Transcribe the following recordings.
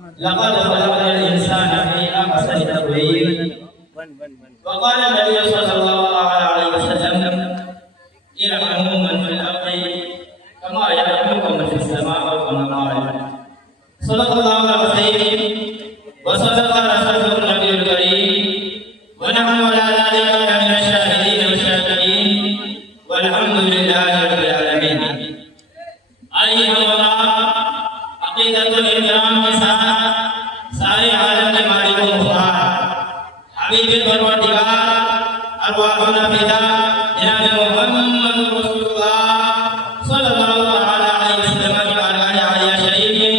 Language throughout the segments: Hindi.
लक़द ख़लक़नल इंसाना फ़ी अहसनि तक़वीम। वक़ाल नबी सल्लल्लाहु अलैहि वसल्लम इरहमू मन फ़िल अर्ज़ि कमा यरहमुकुम मन फ़िस समाअ औ कमा क़ाल। सल्लल्लाहु अलैहि वसल्लम व सदक़ रसूलुहुन नबियुल करीम व नहनु अला ज़ालिका लमिनश शाहिदीन व शाकिरीन वल्हम्दुलिल्लाहि रब्बिल आलमीन। आइए हम अक़ीदतुल इहतराम के साथ सारे आलम के मालिक व मुख्तार हबीब परवरदिगार अरवाहुना फिदा जनाब मुहम्मद रसूलुल्लाह सल्लल्लाहु अलैहि वसल्लम की बारगाह आलिया शरीफ में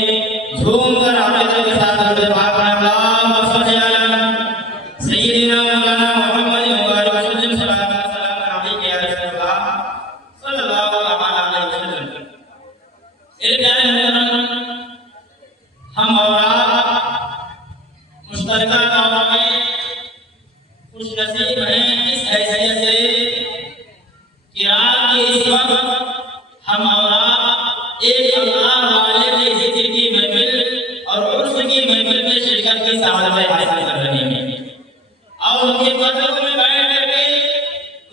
झूमकर आक़िदत के साथ दरूद पाक अल्लाहुम्मा सल्लि अला सय्यिदिना मौलाना मुहम्मद मुबारक वसल्लम सल्लल्लाहु अलैहि वसल्लम सल्लल्लाहु अलैहि वसल्लम। मेरे प्यारे मुहतरम, हम और आप मुश्तरका तौर पे खुश नसीब हैं इस हैसियत से कि रात के इस वक्त हम और आप एक अल्लाह वाले की ज़िक्र की महफिल और उर्स की महफिल में शिरकत की सआदत हासिल कर रहे हैं और उनके कदमों में बैठ करके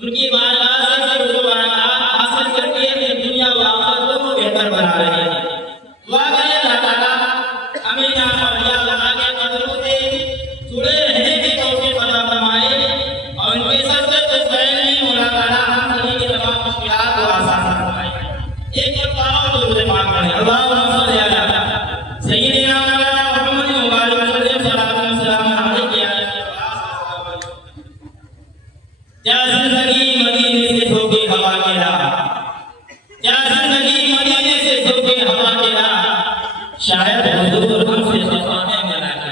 उनकी बारगाह से ज़िक्र व बरकत हासिल करके अपनी दुनिया व आखिरत को बेहतर बना रहे हैं। दुआ करें अल्लाह ताला हमें यहाँ औलिया अल्लाह के कदमों से जुड़े रहने की तौफीक अता फरमाए और उनके सदक़े में मौला ताला हम सभी की तमाम मुश्किलात को आसान फरमाए। एक बार और दुरूद पाक पढ़ें। अल्लाहुम्मा सल्लि अला सय्यिदिना मौलाना मुहम्मद मुबारक वसल्लम सल्लल्लाहु अलैहि वसल्लम। क्या जिंदगी मदीने से धोके हवा के राह, क्या जिंदगी मदीने से धोके हवा के राह, शायद हुजूर हमसे खफा है मना के,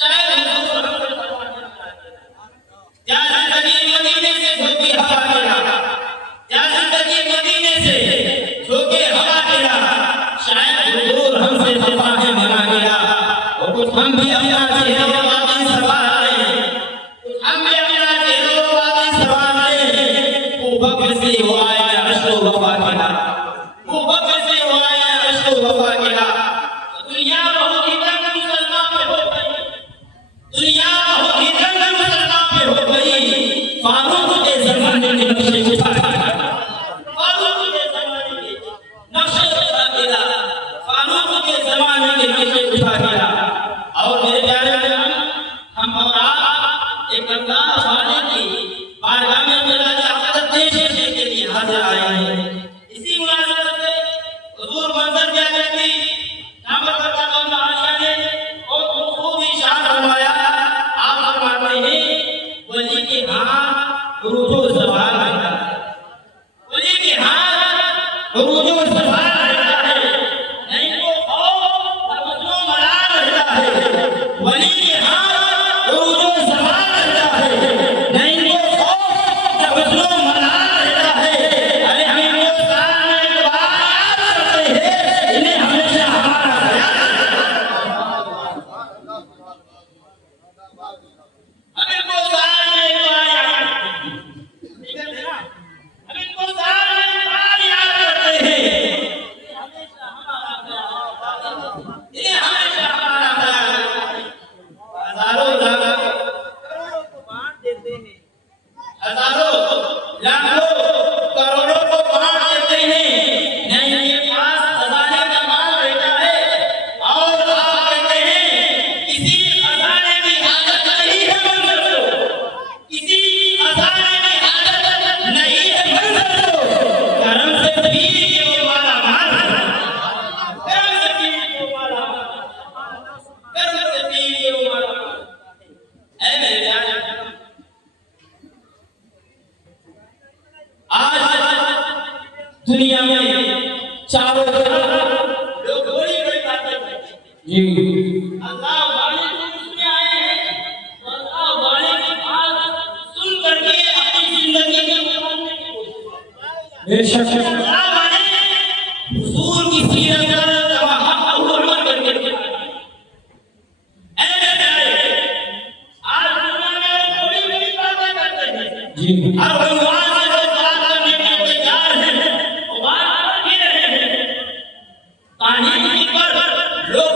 शायद हुजूर हमसे खफा है। क्या जिंदगी मदीने से धोके हवा के राह, क्या जिंदगी मदीने से धोके हवा के राह, शायद हुजूर हमसे खफा है मना के। और कुछ हम भी अपना चेहरा वाक़ई सवार है, हम भी अपना चेहरा वाक़ई सवार है। वो बकर से हुआ है अश्क वफा के राह, वो बकर से हुआ है अश्क वफा के राह। दुनिया बहुत ही तंग मुसलमान पे हो गई, दुनिया बहुत ही तंग मुसलमान पे हो गई। फारूक के ज़माने के नक्शे उठा के, फारूक के ज़माने के नक्शे उठा के, फारूक के ज़माने के नक्शे उठा के। और मेरे प्यारे हम और आप एक अल्लाह वाले की बारगाह में मिलाद आक़िदत पेश करने के लिए हाज़िर आए हैं। इसी मुनासिबत से हुज़ूर मंज़र क्या कहती नामत बरकत आलिया ने और खूब इशारा फरमाया। आप फरमाते हैं वली के हाथ रुजू ज़वाल रहता है, वली के हाथ रुजू ज़वाल रहता है, नहीं तो खौफ मजलूम मलाल रहता है। वली के हाथ रुजू ज़वाल रहता है, नहीं तो खौफ मजलूम मलाल रहता है। अरे हम इनको साल में एक बार याद करते हैं, इन्हें हमेशा हमारा ख्याल रखना। हम इनको साल में एक बार याद करते हैं, ठीक है ना? हम इनको साल में एक बार याद करते हैं, इन्हें हमेशा हमारा ख्याल रखना। हजारों लाखों को बांट देते हैं, हजारों लाखों करोड़ों को बांट देते हैं, नहीं इनके पास खजाने का माल रहता है। और आप कहते हैं किसी खजाने की हाजत नहीं है मंजर को, किसी खजाने की हाजत नहीं है मंजर को। करम से पीर के वो वाला माल, करम से पीर के वो वाला माल, करम से पीर के वो वाला माल। ऐ मेरे प्यारे, आज दुनिया में चारों तरफ लोग बड़ी बड़ी बातें करते हैं। जी अल्लाह वाले को सुनने आए हैं, तो अल्लाह वाले की बात सुन करके अपनी जिंदगी में गुजारने की कोशिश करें। बेशक अल्लाह वाले हुजूर की सीरत पर अमल करके दिखाएं। ऐ मेरे प्यारे, आज दुनिया में बड़ी बड़ी बातें करते हैं जी, हर भगवान से लोग बात करने के लिए तैयार हैं और बात कर भी रहे हैं। तारीख पर लोग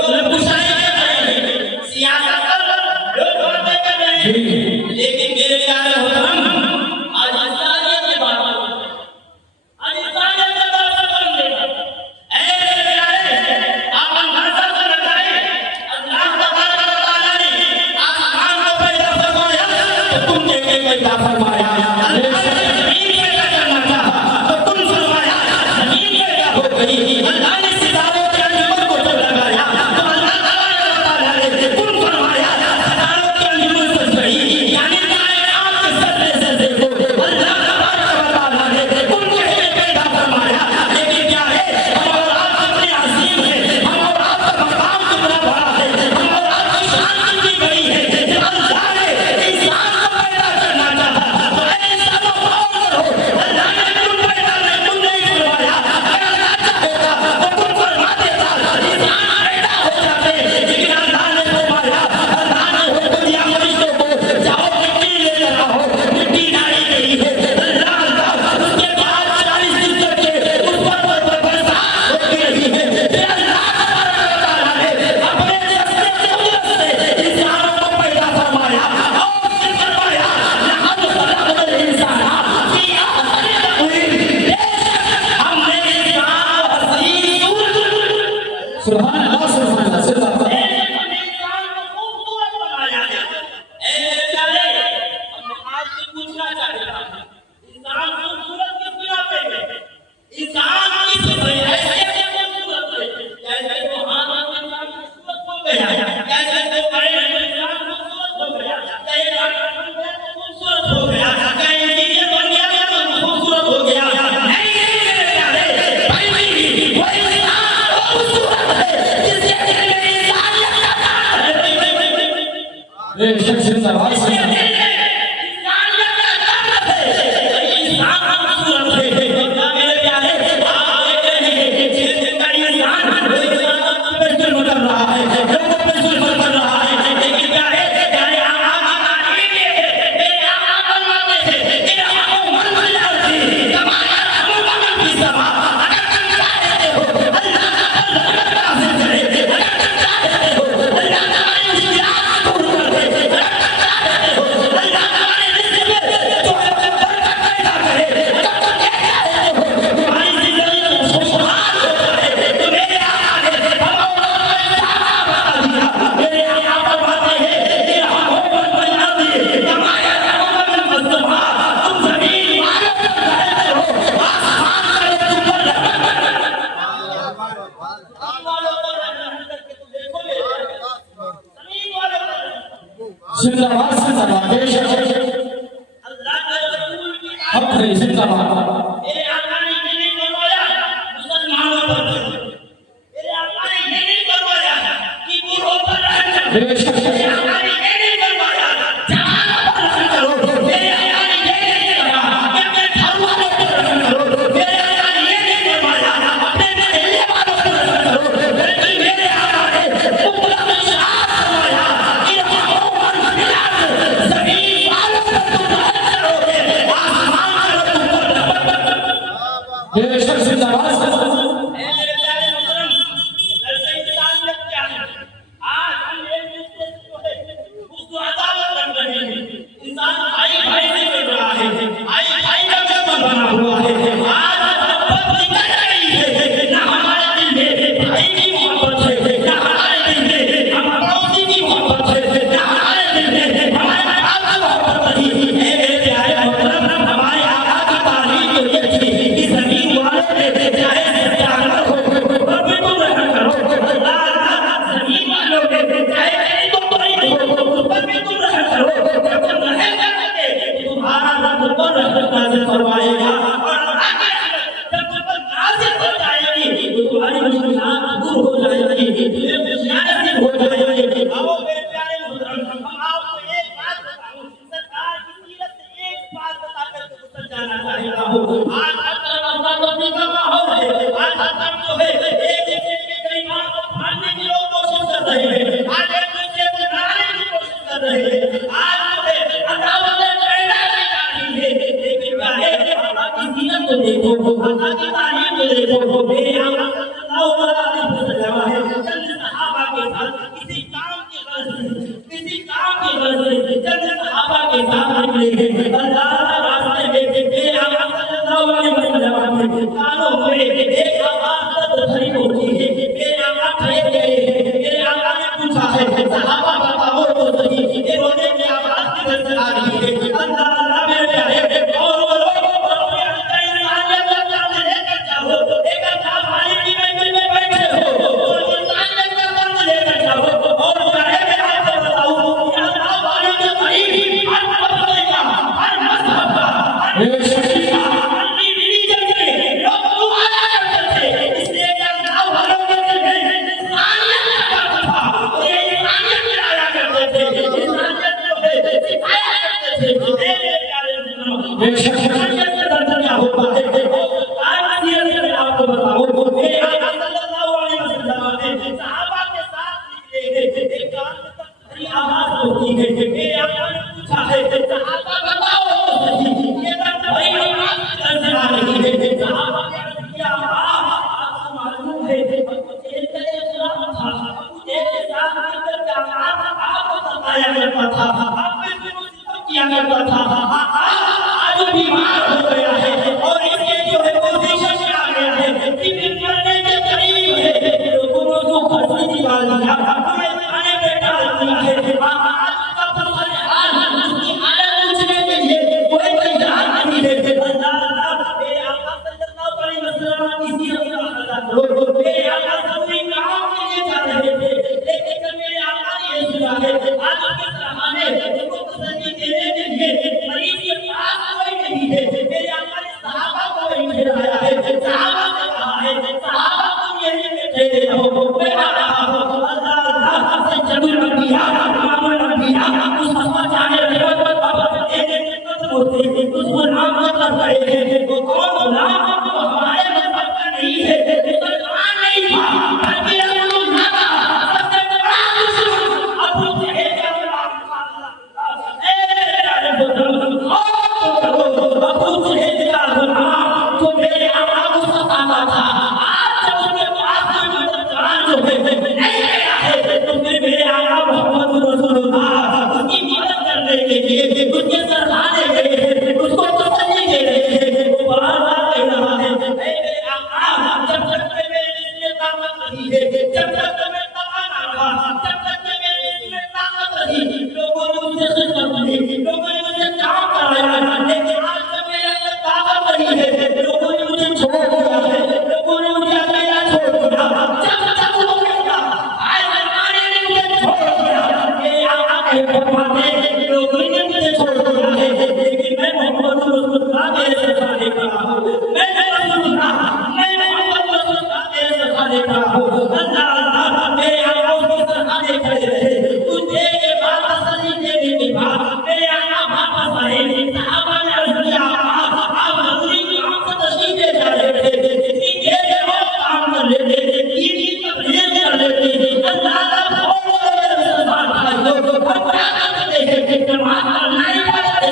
सुभान अल्लाह सुभान अल्लाह सुभान अल्लाह। इंसान को खूबसूरत बनाया है। ऐ प्यारे, मैं आपसे पूछना चाहता हूँ, इंसान खूबसूरत किस बिना पे है? इंसान किस हैसियत से खूबसूरत है? जैसे वो हाथ में इंसान खूबसूरत हो गया, जैसे वो पैर में इंसान खूबसूरत हो गया, चाहे डॉक्टर बन गया तो खूबसूरत हो गया, चाहे इंजीनियर बन गया तो खूबसूरत हो गया। नहीं मेरे प्यारे भाई, वो इंसान खूबसूरत है जिसके दिल में इंसानियत का तारा है। बेशक जिंदाबाद जिंदाबाद जिंदाबाद बेशक अल्लाह के रसूल की हक है जिंदाबाद। मेरे आका ने ये नहीं फरमाया मुसलमानों पर रहम करो, मेरे आका ने ये नहीं फरमाया कि बूढ़ों पर रहम करो, बेशक मेरे आका ने ये नहीं फरमाया जवानों पर रहम करो, मेरे आका ने ये नहीं कहा कि अपने घर वालों पर रहम करो, मेरे आका ने ये नहीं फरमाया अपने महल्ले वालों पर रहम करो, बल्कि मेरे आका ने मुतलक इरशाद फरमाया कि रहम ज़मीन वालों पर तुम रहम करोगे, आसमान पर तुम बेशक जिंदाबाद मेरे प्यारे मोहतरम, दरअसल इंसानियत क्या है? आज हम एक दूसरे से जो है उसको अदावत कर रहे हैं। इंसान भाई भाई से लड़ रहा है, भाई भाई का दुश्मन बना हुआ है। आज मोहब्बत निकल रही है, ना हमारे दिल में भाई की मोहब्बत है, ना हमारे दिल में हम पड़ोसी की मोहब्बत है, ना हमारे दिल में हमारे बाप की मोहब्बत नहीं है। मेरे प्यारे मोहतरम, हमारे आका की तारीफ तो ये थी कि ज़मीन वालों ने चाहे सत्याग्रह हो पर भी तुम रहम करो, अल्लाह ज़मीन वालों ने चाहे गरीबों को नहीं हो पर भी तुम रहम करो। जब तुम रहम करोगे तो तुम्हारा रब तुम पर रहमत नाज़िल फरमाएगा और अल्लाह की रहमत जब तुम पर नाज़िल हो जाएगी तो तुम्हारी मुश्किलात दूर हो जाएगी, तुम्हें खुशियाँ नसीब हो जाएगी। आओ मेरे प्यारे मोहतरम, हम आपको एक बात बताऊं, सरकार की सीरत से एक बात बता करके गुजर जाना चाहता हूँ। आज हर तरफ अफरा-तफरी का माहौल है, आज हर तरफ जो है एक दूसरे के गरीबान को फाड़ने की लोग कोशिश कर रहे हैं, आज एक दूसरे को मारने की कोशिश कर रहे हैं, आज जो है अदावतें फैलाई जा रही है। लेकिन क्या है, अल्लाह की सीरत को देखो, अल्लाह की तारीफ को देखो। मेरे आका सल्लल्लाहु अलैहि वसल्लम है चंद सहाबा के साथ किसी काम की गरज से चंद सहाबा के साथ निकले हैं अल्लाह के रास्ते में। मेरे आका सल्लल्लाहु अलैहि वसल्लम के कानों में एक आवाज भरी होती है, मेरे आका ठहर गए हैं, मेरे आका ने पूछा है सहाबा बताओ तो सही ये रोने की आवाज किधर से आ रही है? अल्लाह मेरे प्यारे और बोलो अपने अंदर इंसानियत का कर्ज लेकर जाओ, एक अच्छा भाई की महफिल में बैठे हो तो इंसानियत का कर्ज लेकर जाओ और चाहे मैं आपको बताऊं कि अल्लाह वाले के करीब हर मसले का, हर मजहब का, हर रिलीजन के लोग दुआ करते थे, इसलिए कि अल्लाह वालों के दिल में इंसानियत का कर्ज था और ये इंसानियत गिराया करते थे, इंसानियत जो है सिखाया करते थे। मेरे प्यारे मुसलमानों, बेशक इंसानियत का दर्जा क्या होता है? आज सीरत में आपको बताऊं, मेरे आका सल्लल्लाहु अलैहि वसल्लम ने सहाबा के साथ निकले हैं, एक कान में तक भरी आवाज होती है, मेरे आका ने पूछा है सहाबा बताओ तो सही ये तक भरी आवाज किधर से आ रही है? सहाबा ने अर्ज किया आपको मालूम है अबू जेल का एक गुलाम था, अबू जेल के साथ मिलकर के आपको सताया करता था, आप पे मुसीबत किया करता था, आज बीमार साहिब फरमाते हैं लोगों ने मुझे छोड़ दिया है, लेकिन मैं मोहम्मद रसूलुल्लाह के सहारे खड़ा हूँ, मैं रसूलुल्लाह, मैं मोहम्मद रसूलुल्लाह के सहारे खड़ा हूँ। अल्लाह अल्लाह मेरे आका उसके सहारे खड़े रहे। तुझे ये बात तसल्ली देने के बाद मेरे आका वापस आए। सहाबा ने अर्ज़ किया, आप हज़ूरी की आंख से तशरीफ़ ले जा रहे थे, इतनी देर में और काम कर लेते, ईद की तकरीर कर लेते। अल्लाह अल्लाह हम क्या करते हैं, नमाज़ पढ़ना ही पड़ता है,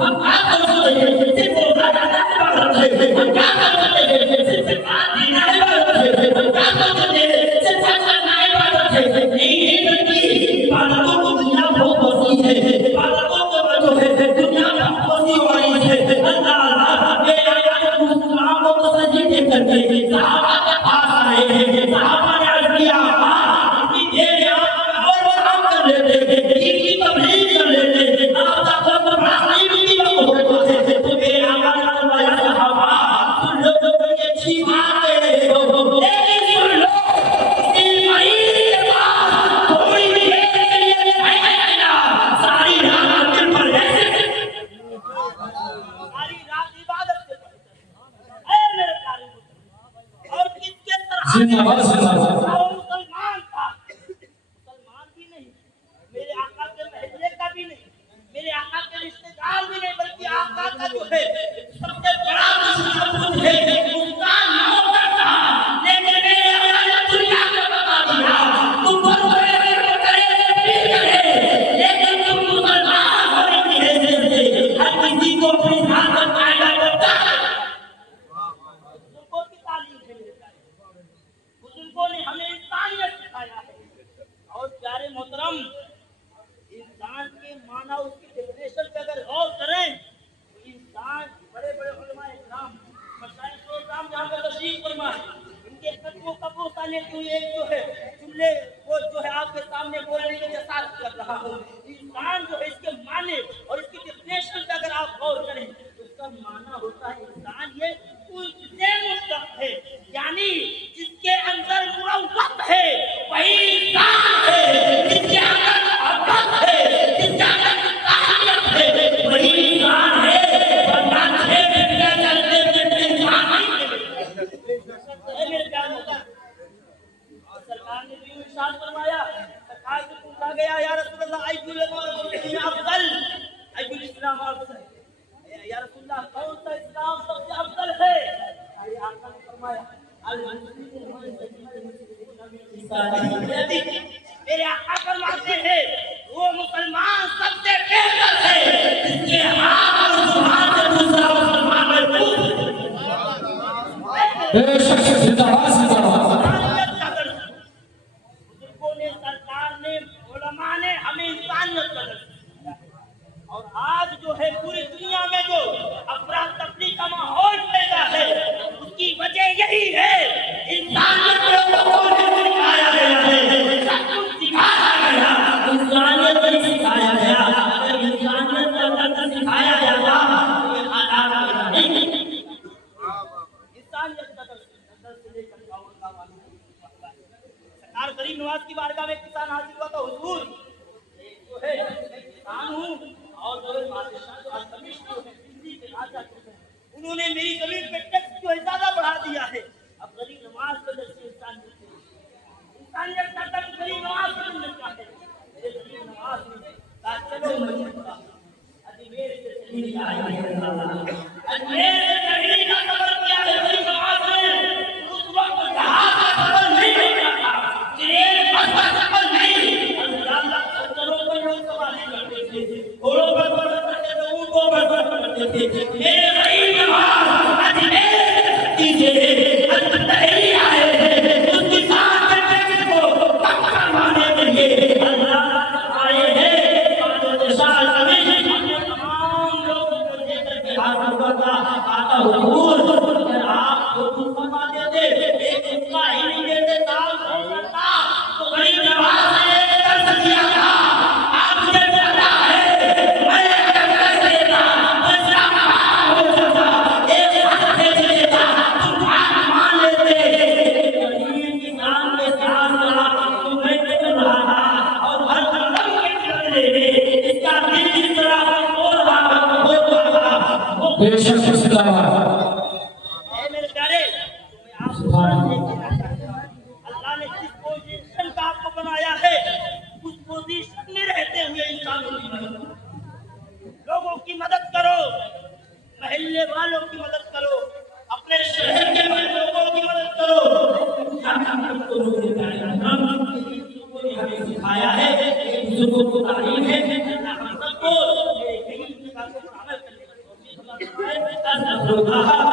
हम क्या करते हैं, सिर्फ रोज़ा रखना ही पड़ता है, हम क्या करते हैं, सिर्फ ज़कात देना ही पड़ता है, हम क्या करते हैं, सिर्फ हज करना ही पड़ता है। नहीं बल्कि इबादतों को दुनिया बहुत वसी है, इबादतों को जो है दुनिया बहुत वसी वाली है। अल्लाह अल्लाह मेरे आका मुसलमानों को तसल्ली दे करके सहाबा के पास आए हैं। सहाबा ने अर्ज़ किया, इतनी देर में और काम कर लेते, ईद की तबलीग कर लेते, आप तक नहीं मिलती होते थे। तो मेरे आका ने फरमाया, सहाबा तुम लोगों को ये अच्छी बात कह रहे हो, लेकिन सुन लो, इस मरीज़ के पास थोड़ी भी देर के लिए है ना, सारी रात दिल पर ऐसे सारी रात इबादत से ऐ मेरे प्यारे मुस्लिम। और किसके तरह जिंदाबाद जिंदाबाद मुसलमान था, मुसलमान भी नहीं, मेरे आका के महल्ले का भी नहीं, मेरे आका के रिश्तेदार भी नहीं, बल्कि आका का जो है सबसे बड़ा दुश्मन है, उसका नाम था। लेकिन मेरे आका ने दुनिया को बता दिया, तुम बड़े करे लेकिन तुम मुसलमान होने की हैसियत से हर किसी को अपनी जान पर कायदा करता है। बुजुर्गों की तालीम है मेरे प्यारे, बुजुर्गों ने हमें इंसानियत सिखाया है। और प्यारे मोहतरम, इंसान के माना उसकी डेफिनेशन पे अगर गौर करें तो इंसान बड़े बड़े उलमाए इस्लाम मशाइख इस्लाम जहाँ पर तशरीफ फरमा है, इनके कदमों का बोसा लेते हुए एक जो है जुमले वो जो है आपके सामने बोलने की जसारत कर रहा हूँ। इंसान जो है इसके माने और इसकी डेफिनेशन पे अगर आप गौर करें तो इसका माना होता है इंसान ये उससे मुस्तक़ है, यानी जिसके अंदर मुरव्वत है वही इंसान है, जिसके अंदर मोहब्बत है, जिसके अंदर ताकत है वही इंसान है, वरना छह घंटे चलते चलते इंसान नहीं है। मेरे प्यारे होता सरकार ने भी इरशाद फरमाया, सरकार से पूछा गया, या रसूलल्लाह अय्युल अफजल, अय्युल इस्लाम अफजल, या रसूलल्लाह कौन सा इस्लाम सबसे अफजल है? अरे आका ने फरमाया, अल मुस्लिम मेरे आका फरमाते हैं वो मुसलमान सबसे बेहतर है जिसके हाथ और जुबान से दूसरा मुसलमान महफूज है। बेशक जिंदाबाद जिंदाबाद बुजुर्गों ने, सरकार ने, उलमा ने हमें इंसानियत का दर्ज दिया। और आज जो है पूरी दुनिया में जो अफरा तफरी का माहौल पैदा है उसकी वजह यही है, इंसानियत को लोगों ने सिखाया गया है, सब कुछ सिखाया गया, इंसानियत नहीं सिखाया गया। अगर इंसानियत का दर्ज सिखाया जाता तो ये हालात नहीं। इंसानियत का दर्ज से लेकर सरकार गरीब नवाज की बारगाह में किसान हाजिर हुआ तो हुजूर जो है मैं किसान हूँ और जो बादशाह जो अल्तमिश जो है दिल्ली के राजा जो है उन्होंने मेरी जमीन पे टैक्स जो है ज्यादा बढ़ा दिया है। अब गरीब नवाज के दर से इंसानियत का दर्ज गरीब नवाज को मिलता है। मेरे गरीब नवाज ने कहा चलो मजबूता अजमेर से चली आई है, अजमेर से चढ़ने का सफर किया है गरीब नवाज ने। उस वक्त जहाज का सफर नहीं होता था, ट्रेन बस का सफर नहीं, अल्लाह सत्तरों पर लोग सवारी करते थे, घोड़ों पर सफर करते थे, ऊँटों पर सफर करते थे। मेरे गरीब नवाज अजमेर कीजिए अल्तहरी आए हैं, उस किसान के टैक्स को कम करवाने के लिए अल्लाह आए हैं। बादशाह तमाम लोगों को लेकर के हाजिर हुआ था। बेशक जिंदाबाद। मेरे प्यारे, मैं आपको देखना चाहता हूं, अल्लाह ने जिस पोजीशन का आपको बनाया है उस पोजीशन में रहते हुए इंसानों की मदद करो, लोगों की मदद करो, महल्ले वालों की मदद करो, अपने शहर के लोगों की मदद करो। हमें सिखाया है, दूसरों को तालीम है, हम सबको अमल करने की कोशिश करना है।